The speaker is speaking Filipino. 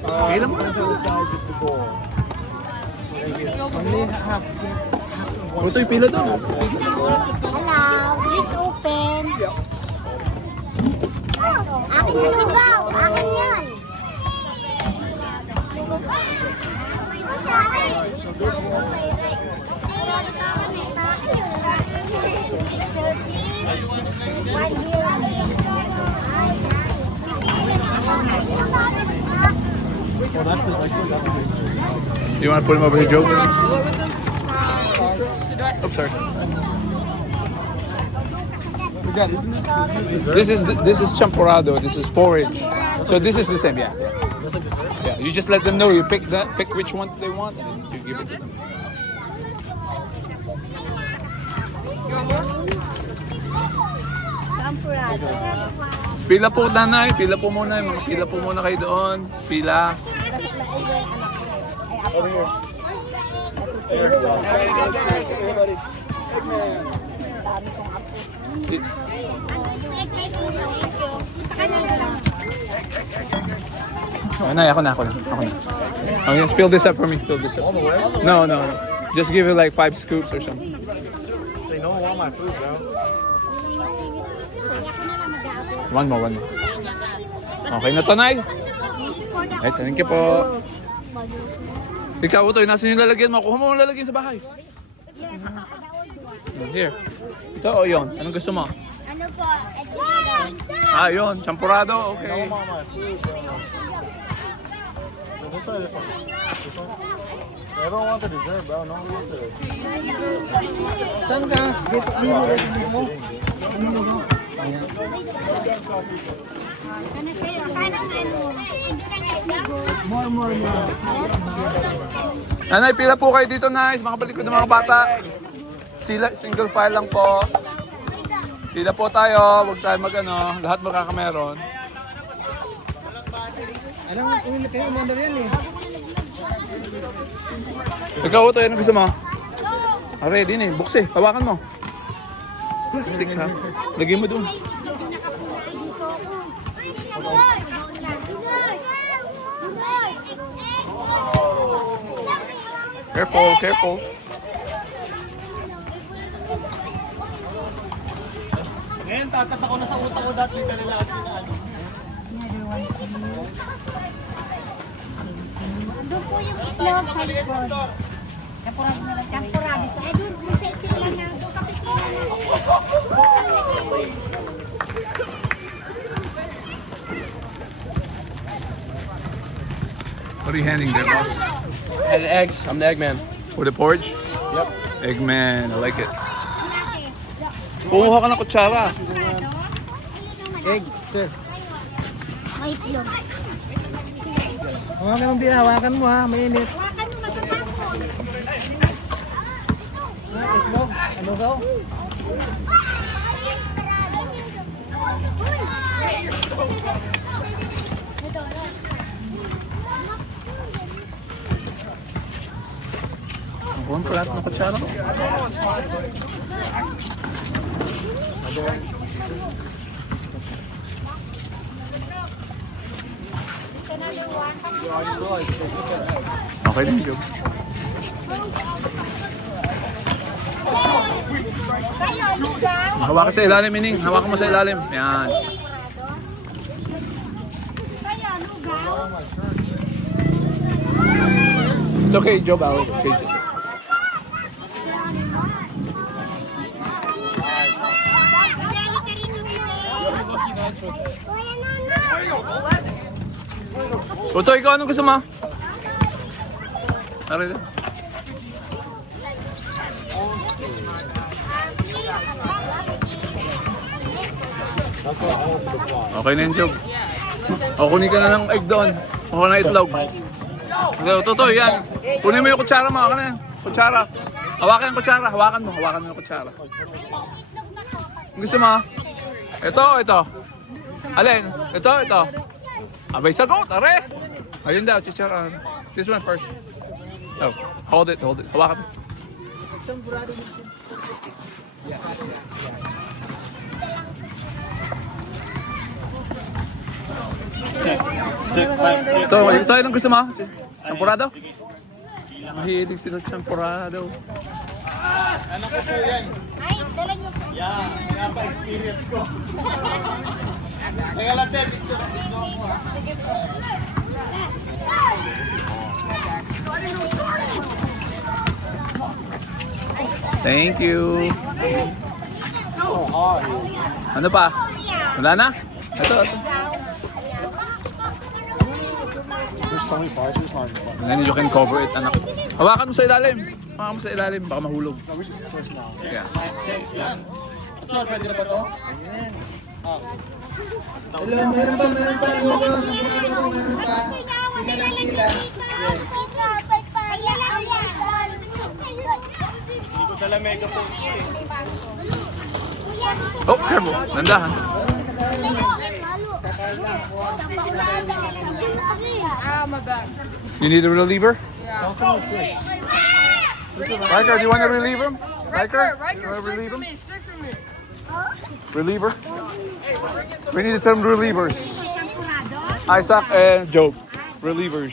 Kailan mo na sa ito yung pila doon. Hello, please open. Oh, akin na sigaw. Akin yan. You want to put him over here, Joe? Oops, sorry. This is champurrado. This is porridge. So this is the same, yeah. Yeah, you just let them know. You pick which one they want, and you give it to them. Pila po, nanay. Pila po muna. Mga pila po muna kayo doon. Pila. Over here. Oh, no, ako na. Oh, just fill this up for me. Fill this up. No. Just give it like 5 scoops or something. They know I want my food, bro. One more. Okay na to, Nay. Ay, thank you po. Ikaw, Utoy, nasan yung lalagyan mo? Kuha mo yung lalagyan sa bahay. Here. Ito o yun. Anong gusto mo? Ano po? Yun. Champurrado. They Okay. don't want my food, bro. This one. This one. Everyone want the dessert, bro. No one wants it. Saan ka? Dito, ano mo rin mo? Ano sa'yo? Sana sa'yo. More. Nanay, pila po kayo dito, Nay. Makabalik ko ng mga bata. Single file lang po. Pila po tayo. Huwag tayo lahat magkakameron. Anong ulit kayo? Umandar yan eh. Ikaw, Utoy, anong gusto mo? Ready na eh. Buksi. Hawakan mo. Plastic ha. Lagay mo doon. Careful. Ngayon, tatat ako na sa utak ko dati nila kasi na ano. Doon po yung itlog sa likod. Champurrado na lang. Champurrado siya. Doon po siya itlog lang na. Doon kapit ko lang. What are you handing there, boss? And eggs. I'm the egg man. For the porridge? Yep. Eggman. I like it. Kumuha ka ng kutsara. Egg, sir. May itlog. Hawakan mo biya, hawakan mo ha. Mainit. Hawakan mo matatapon. Itlog. Ano daw? Kuha pa lahat ng kutsara. Okay din, Joe. Hawakan sa ilalim, Mining. Hawakan mo sa ilalim. Yan. It's okay, Joe. I'll change it. Uto, ikaw anong gusto mo? Tara dito. Okay na yun, Job. O, kunin ka na ng egg doon. O, na itlog. Okay, Totoy, yan. Kunin mo yung kutsara mo. Ako na yan. Kutsara. Hawakan yung kutsara. Hawakan mo yung kutsara. Gusto mo? Ito. Alin? Ito. Abay, sagot, are. Ayun daw, chichara. This one first. Oh, hold it. Hawakan mo. Ito yung gusto mo? Champurado? Mahilig sila champurado. Ay, dala niyo po. Napa-experience ko. Teka lang, Ted. Sige po. Thank you. Ano pa? Wala na? Ito. There's so many flies, there's not even fun. And then you can cover it, anak. Hawakan mo sa ilalim. Hawakan mo sa ilalim, baka mahulog. No, we should switch now. Yeah. Pwede na ba to? Hello, meron pa, Logo. Meron pa. Pila lang pila. Hindi ko dala megaphone ko eh. Oh, careful. Nandahan. You need a reliever? Riker, do you want to relieve him? Riker, you want to relieve him? Reliever? We need some relievers. Isaac and Job. Relievers.